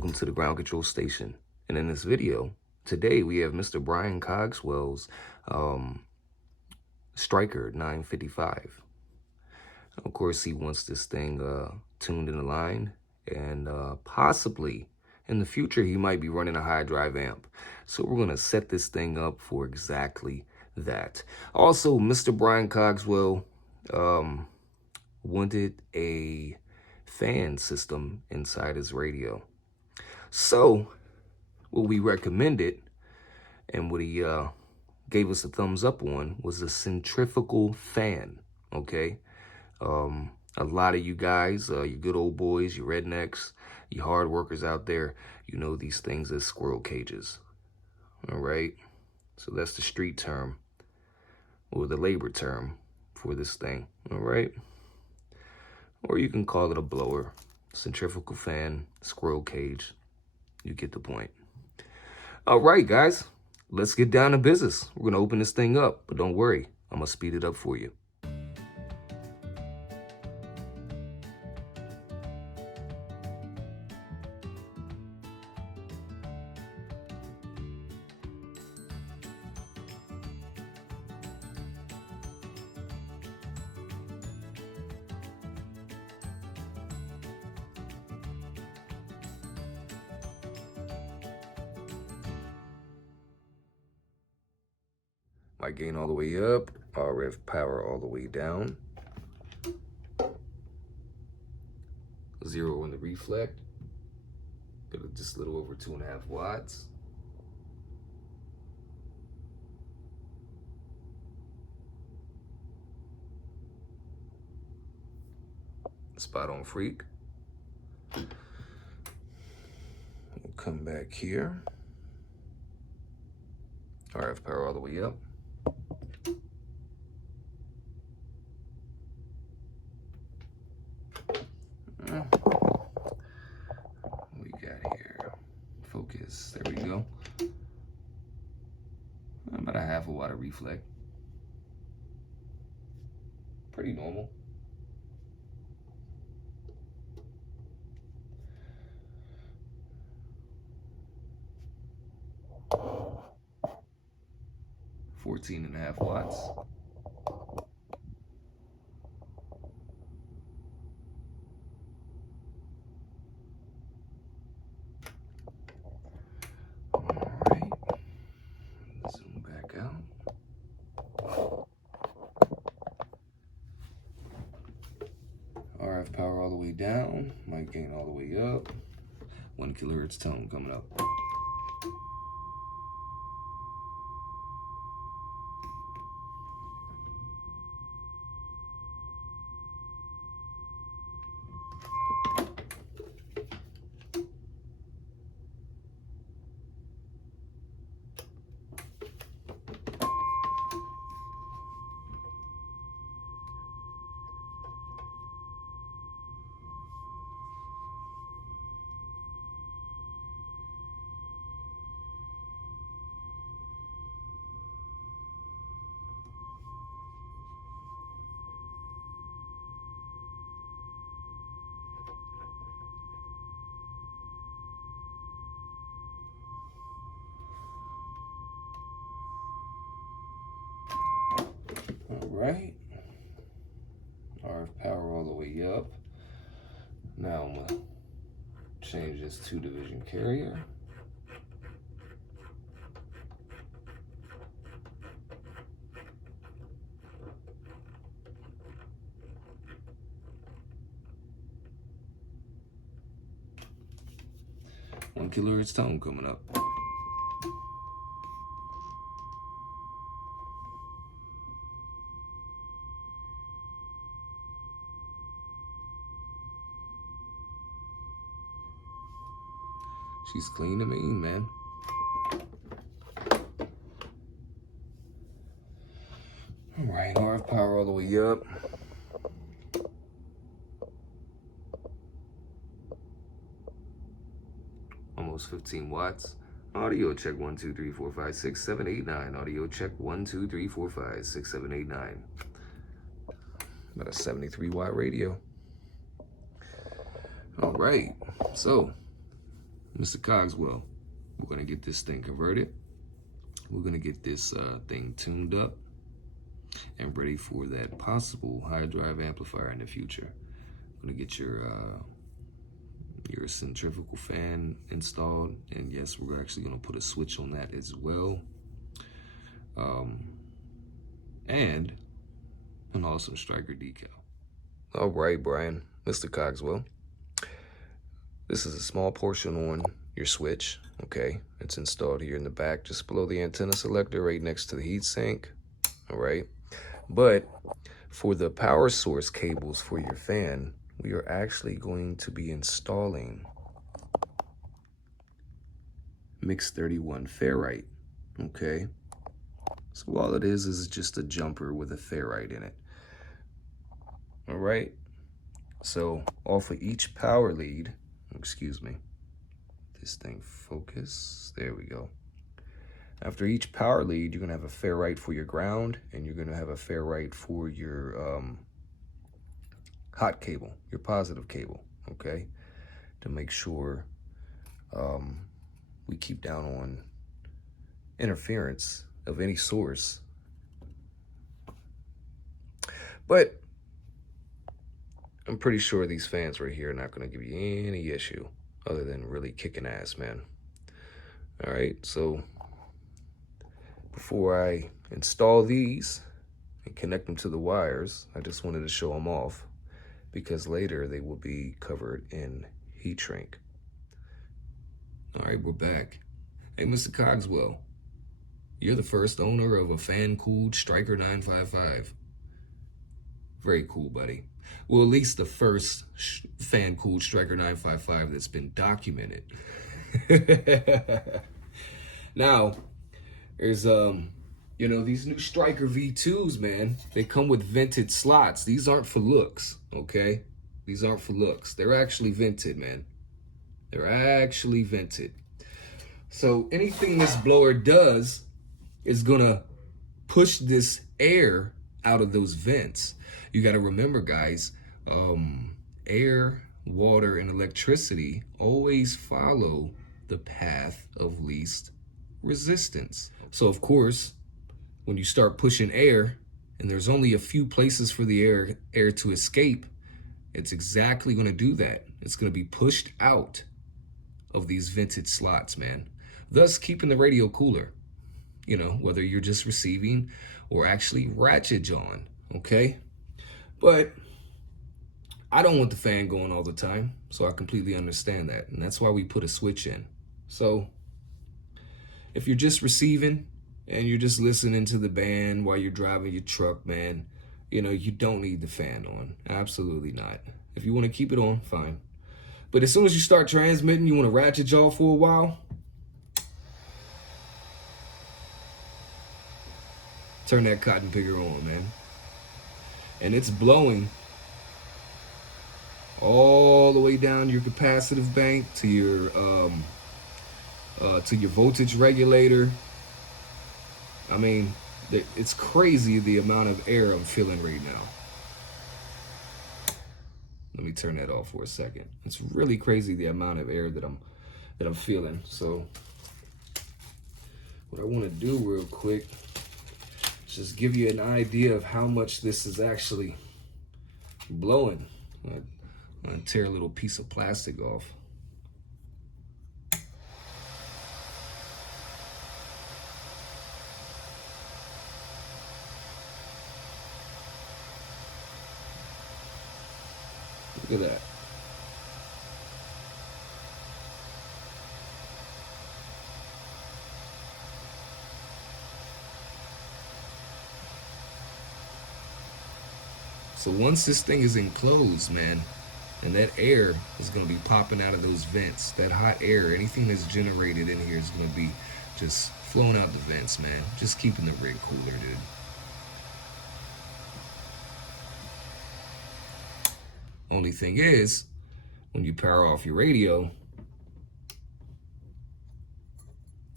welcome to the Ground Control Station. And in this video, today we have Mr. Brian Cogswell's Stryker 955. Of course, he wants this thing tuned and aligned, and possibly in the future, he might be running a high drive amp. So we're gonna set this thing up for exactly that. Also, Mr. Brian Cogswell wanted a fan system inside his radio. So what we recommended and what he gave us a thumbs up on was a centrifugal fan, okay? A lot of you guys, you good old boys, you rednecks, you hard workers out there, you know these things as squirrel cages, all right? So that's the street term or the labor term for this thing, all right? Or you can call it a blower, centrifugal fan, squirrel cage. You get the point. All right, guys, let's get down to business. We're gonna open this thing up, but don't worry, I'm gonna speed it up for you. Mic gain all the way up, RF power all the way down. 0 in the reflect. Got just a little over 2.5 watts. Spot on freak. We'll come back here. RF power all the way up. We got here, focus, there we go. About a 1/2 watt of reflect. Pretty normal. $14.5 watts. RF power all the way down, mic gain all the way up, 1 kilohertz tone coming up. All right, RF power all the way up. Now I'm gonna change this 2-division carrier. One kilohertz tone coming up. She's clean and mean, man. All right, RF power all the way up. Almost 15 watts. Audio check 1 2 3 4 5 6 7 8 9. Audio check 1 2 3 4 5 6 7 8 9. About a 73 watt radio. All right, so Mr. Cogswell, we're going to get this thing converted. We're going to get this thing tuned up and ready for that possible high drive amplifier in the future. I'm going to get your centrifugal fan installed, and yes, we're actually going to put a switch on that as well. And an awesome Stryker decal. All right, Brian, Mr. Cogswell. This is a small portion on your switch, okay? It's installed here in the back, just below the antenna selector, right next to the heatsink, all right? But for the power source cables for your fan, we are actually going to be installing Mix 31 ferrite, okay? So all it is just a jumper with a ferrite in it, all right? So off of each power lead, excuse me, this thing focus, there we go. After each power lead, you're gonna have a ferrite for your ground, and you're gonna have a ferrite for your hot cable, your positive cable, okay? To make sure we keep down on interference of any source. But I'm pretty sure these fans right here are not gonna give you any issue other than really kicking ass, man. All right, so before I install these and connect them to the wires, I just wanted to show them off because later they will be covered in heat shrink. All right, we're back. Hey, Mr. Cogswell, you're the first owner of a fan-cooled Stryker 955. Very cool, buddy. Well, at least the first fan-cooled Stryker 955 that's been documented. Now, there's these new Stryker V2s, man. They come with vented slots. These aren't for looks, okay? These aren't for looks. They're actually vented, man. They're actually vented. So anything this blower does is gonna push this air out of those vents. You gotta remember, guys, air, water, and electricity always follow the path of least resistance. So of course, when you start pushing air and there's only a few places for the air to escape, it's exactly gonna do that. It's gonna be pushed out of these vented slots, man. Thus keeping the radio cooler, you know, whether you're just receiving or actually ratchet jawing, okay? But I don't want the fan going all the time, so I completely understand that. And that's why we put a switch in. So if you're just receiving and you're just listening to the band while you're driving your truck, man, you know, you don't need the fan on. Absolutely not. If you want to keep it on, fine. But as soon as you start transmitting, you want to ratchet jaw for a while, turn that cotton picker on, man. And it's blowing all the way down your capacitive bank to your voltage regulator. I mean, it's crazy the amount of air I'm feeling right now. Let me turn that off for a second. It's really crazy the amount of air that I'm feeling. So what I want to do real quick is just give you an idea of how much this is actually blowing. I'm gonna tear a little piece of plastic off. Look at that. So once this thing is enclosed, man, and that air is going to be popping out of those vents, that hot air, anything that's generated in here is going to be just flowing out the vents, man. Just keeping the rig cooler, dude. Only thing is, when you power off your radio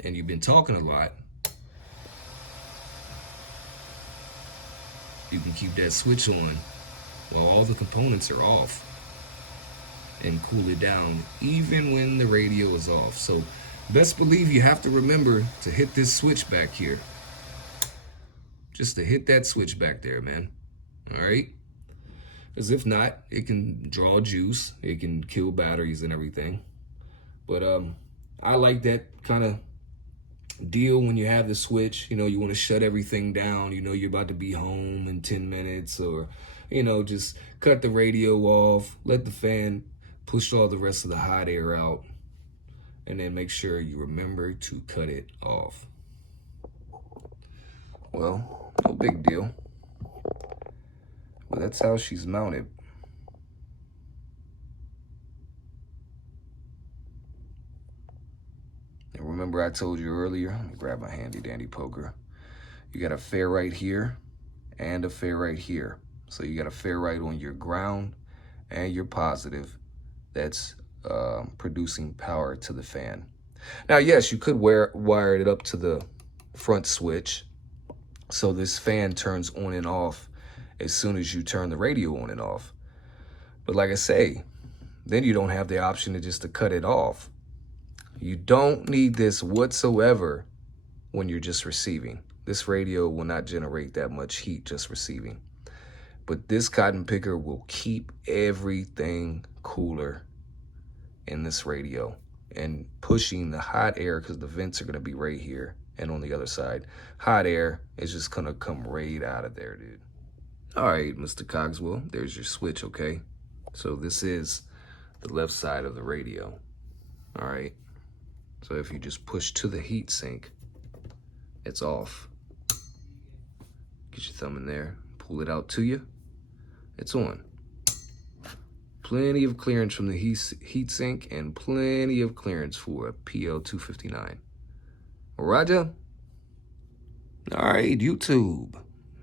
and you've been talking a lot, you can keep that switch on while all the components are off. and cool it down even when the radio is off. So best believe you have to remember to hit this switch back here. Just to hit that switch back there, man. All right? Because if not, it can draw juice. It can kill batteries and everything. But I like that kind of deal when you have the switch. You know, you want to shut everything down. You know, you're about to be home in 10 minutes, or, you know, just cut the radio off, let the fan push all the rest of the hot air out, and then make sure you remember to cut it off. Well, no big deal. But that's how she's mounted. And remember I told you earlier, let me grab my handy dandy poker. You got a ferrite here and a ferrite here. So you got a ferrite on your ground and your positive that's producing power to the fan. Now, yes, you could wire it up to the front switch, so this fan turns on and off as soon as you turn the radio on and off. But like I say, then you don't have the option to cut it off. You don't need this whatsoever when you're just receiving. This radio will not generate that much heat just receiving. But this cotton picker will keep everything cooler in this radio and pushing the hot air, because the vents are going to be right here and on the other side. Hot air is just going to come right out of there, dude. All right, Mr. Cogswell, there's your switch, okay? So this is the left side of the radio, all right? So if you just push to the heat sink, it's off. Get your thumb in there, pull it out to you, it's on. Plenty of clearance from the heat sink and plenty of clearance for a PL259. Roger? All right, YouTube,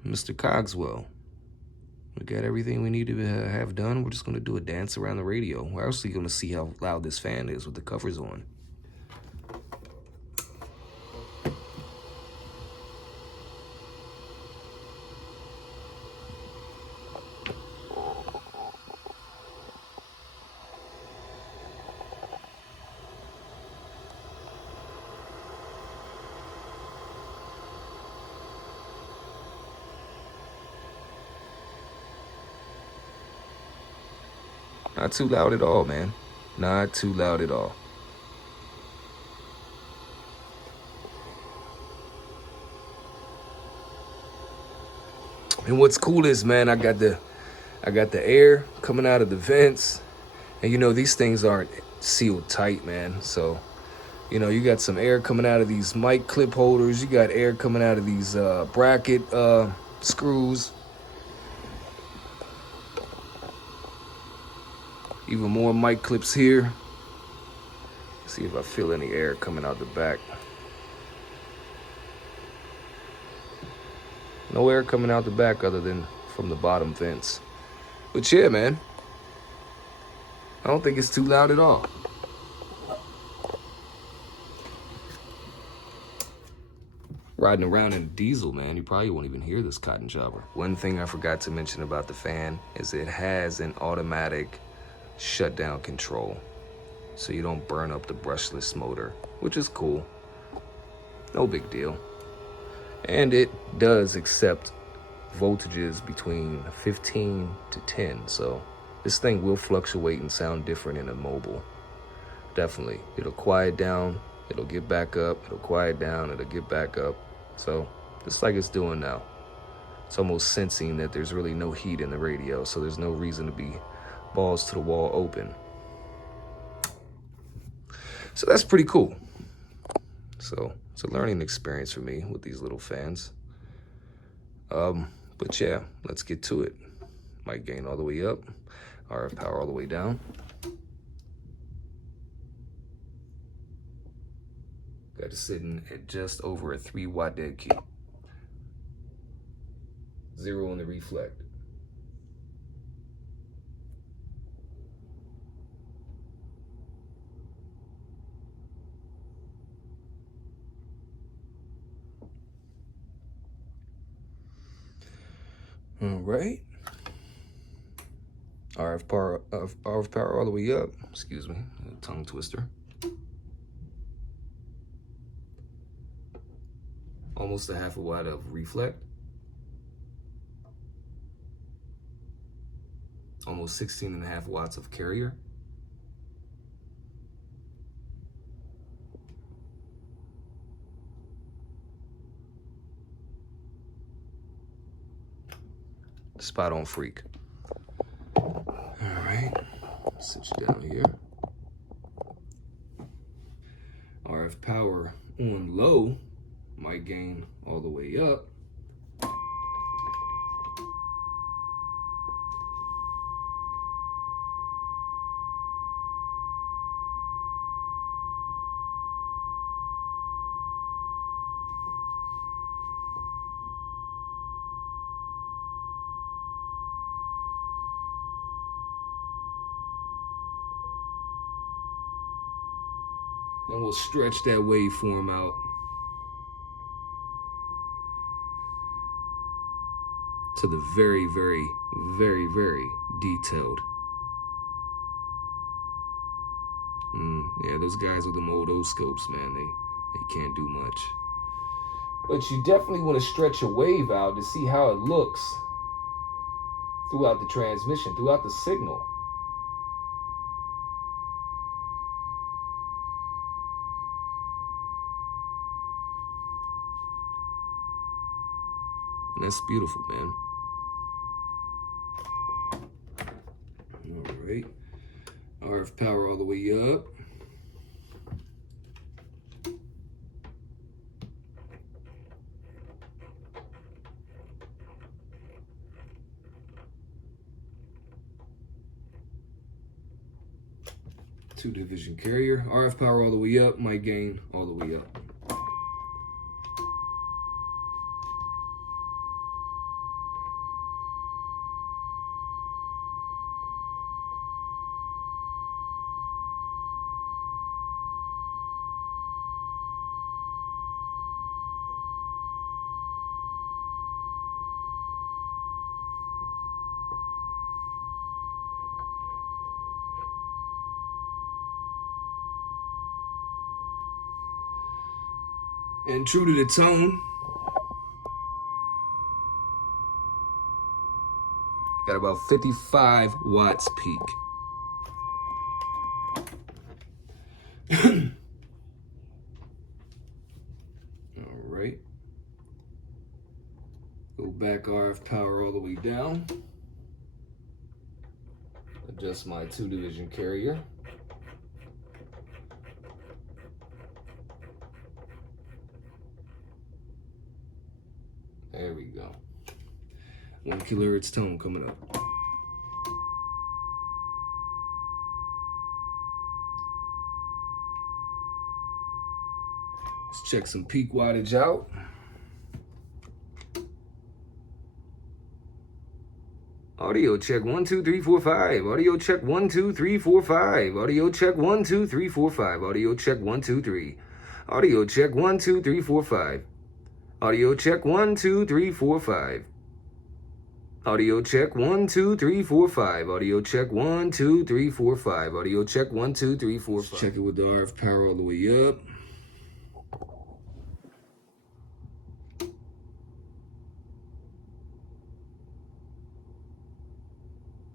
Mr. Cogswell. We got everything we need to have done. We're just going to do a dance around the radio. We're actually going to see how loud this fan is with the covers on. Not too loud at all, man. Not too loud at all. And what's cool is, man, I got the air coming out of the vents. And you know, these things aren't sealed tight, man. So, you know, you got some air coming out of these mic clip holders. You got air coming out of these bracket screws. Even more mic clips here. See if I feel any air coming out the back. No air coming out the back other than from the bottom vents. But yeah, man, I don't think it's too loud at all. Riding around in a diesel, man, you probably won't even hear this cotton jobber. One thing I forgot to mention about the fan is it has an automatic shutdown control, so you don't burn up the brushless motor, which is cool. No big deal. And it does accept voltages between 15 to 10, so this thing will fluctuate and sound different in a mobile. Definitely. It'll quiet down, it'll get back up, it'll quiet down, it'll get back up. So just like it's doing now. It's almost sensing that there's really no heat in the radio, so there's no reason to be balls to the wall open. So that's pretty cool. So it's a learning experience for me with these little fans. But yeah, let's get to it. Mic gain all the way up, RF power all the way down. Got it sitting at just over a 3-watt dead key. 0 on the reflect. All right. RF power all the way up. Excuse me, tongue twister. Almost a half a watt of reflect. Almost 16.5 watts of carrier. Spot on freak. All right, sit you down here. RF power on low, mic gain all the way up. And we'll stretch that waveform out to the very, very, very, very detailed. Yeah, those guys with them old O-scopes, man, they can't do much. But you definitely want to stretch a wave out to see how it looks throughout the transmission, throughout the signal. And that's beautiful, man. All right. RF power all the way up. Two division carrier. RF power all the way up. Mic gain all the way up. And true to the tone, got about 55 watts peak. All right. Go back RF power all the way down. Adjust my 2-division carrier. There we go. 1 kilohertz tone coming up. Let's check some peak wattage out. Audio check 1 2 3 4 5. Audio check 1 2 3 4 5. Audio check 1 2 3 4 5. Audio check 1 2 3. Audio check 1 2 3 4 5. Audio check 1 2 3 4 5. Audio check 1 2 3 4 5. Audio check 1 2 3 4 5. Audio check 1 2 3 4 5. Check it with the RF power all the way up.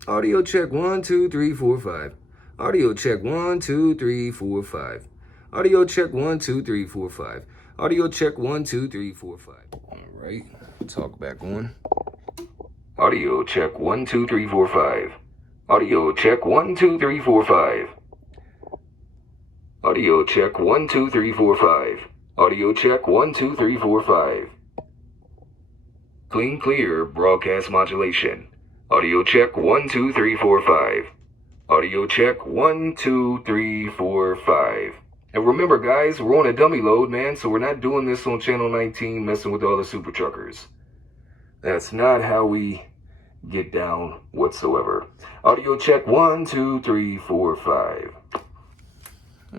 Audio check 1 2 3 4 5. Audio check 1 2 3 4 5. Audio check 1 2 3 4 5. Audio check 1 2 3 4 5. All right, talk back on. Audio check 1 2 3 4 5. Audio check 1 2 3 4 5. Audio check 1 2 3 4 5. Audio check 1 2 3 4 5. Clean, clear, broadcast modulation. Audio check 1 2 3 4 5. Audio check 1 2 3 4 5. And remember, guys, we're on a dummy load, man, so we're not doing this on channel 19, messing with all the super truckers. That's not how we get down whatsoever. Audio check 1 2 3 4 5.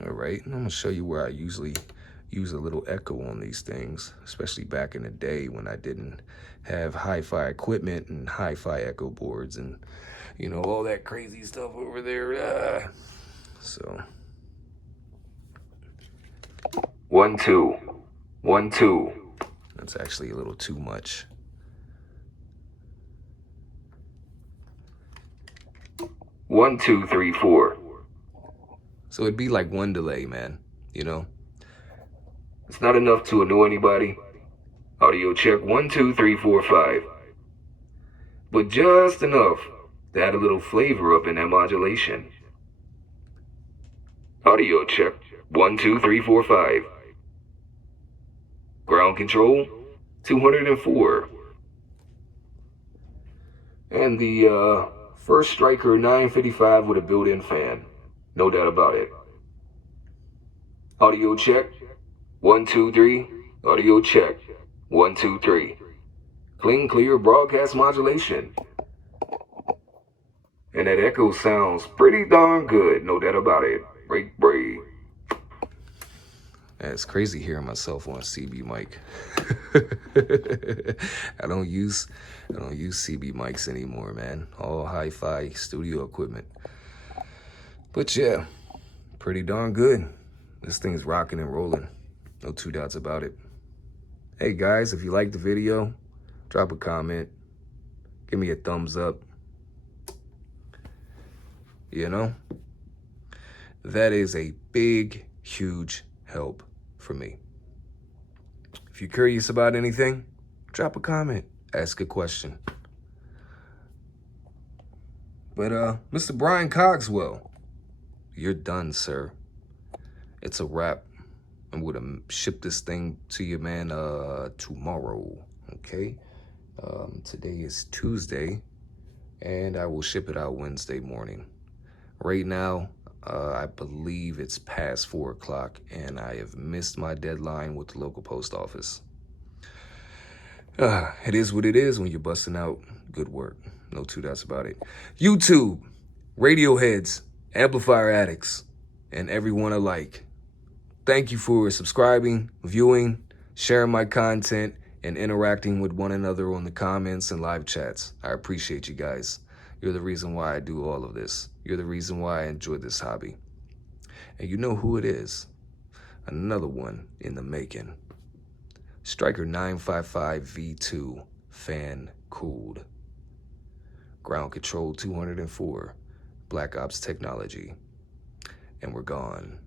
All right, I'm gonna show you where I usually use a little echo on these things, especially back in the day when I didn't have hi-fi equipment and hi-fi echo boards and, you know, all that crazy stuff over there. So 1 2 1 2. That's actually a little too much. 1 2 3 4. So it'd be like one delay, man, you know? It's not enough to annoy anybody. Audio check 1 2 3 4 5. But just enough to add a little flavor up in that modulation. Audio check 1 2 3 4 5. Ground control 204. And the first Stryker 955 with a built-in fan. No doubt about it. Audio check 1 2 3. Audio check 1 2 3. Clean, clear broadcast modulation. And that echo sounds pretty darn good, no doubt about it. Break. Yeah, it's crazy hearing myself on a CB mic. I don't use CB mics anymore, man. All hi-fi studio equipment. But yeah, pretty darn good. This thing's rocking and rolling. No two doubts about it. Hey guys, if you liked the video, drop a comment. Give me a thumbs up. You know, that is a big, huge help for me. If you're curious about anything, drop a comment, ask a question. But Mr. Brian Cogswell, you're done, sir. It's a wrap. I'm gonna ship this thing to you, man, tomorrow. Okay? Today is Tuesday, and I will ship it out Wednesday morning. Right now, I believe it's past 4 o'clock, and I have missed my deadline with the local post office. It is what it is when you're busting out good work. No two doubts about it. YouTube, Radioheads, amplifier addicts, and everyone alike. Thank you for subscribing, viewing, sharing my content, and interacting with one another on the comments and live chats. I appreciate you guys. You're the reason why I do all of this. You're the reason why I enjoy this hobby. And you know who it is. Another one in the making. Stryker 955 V2 fan cooled. Ground control 204. Black Ops technology. And we're gone.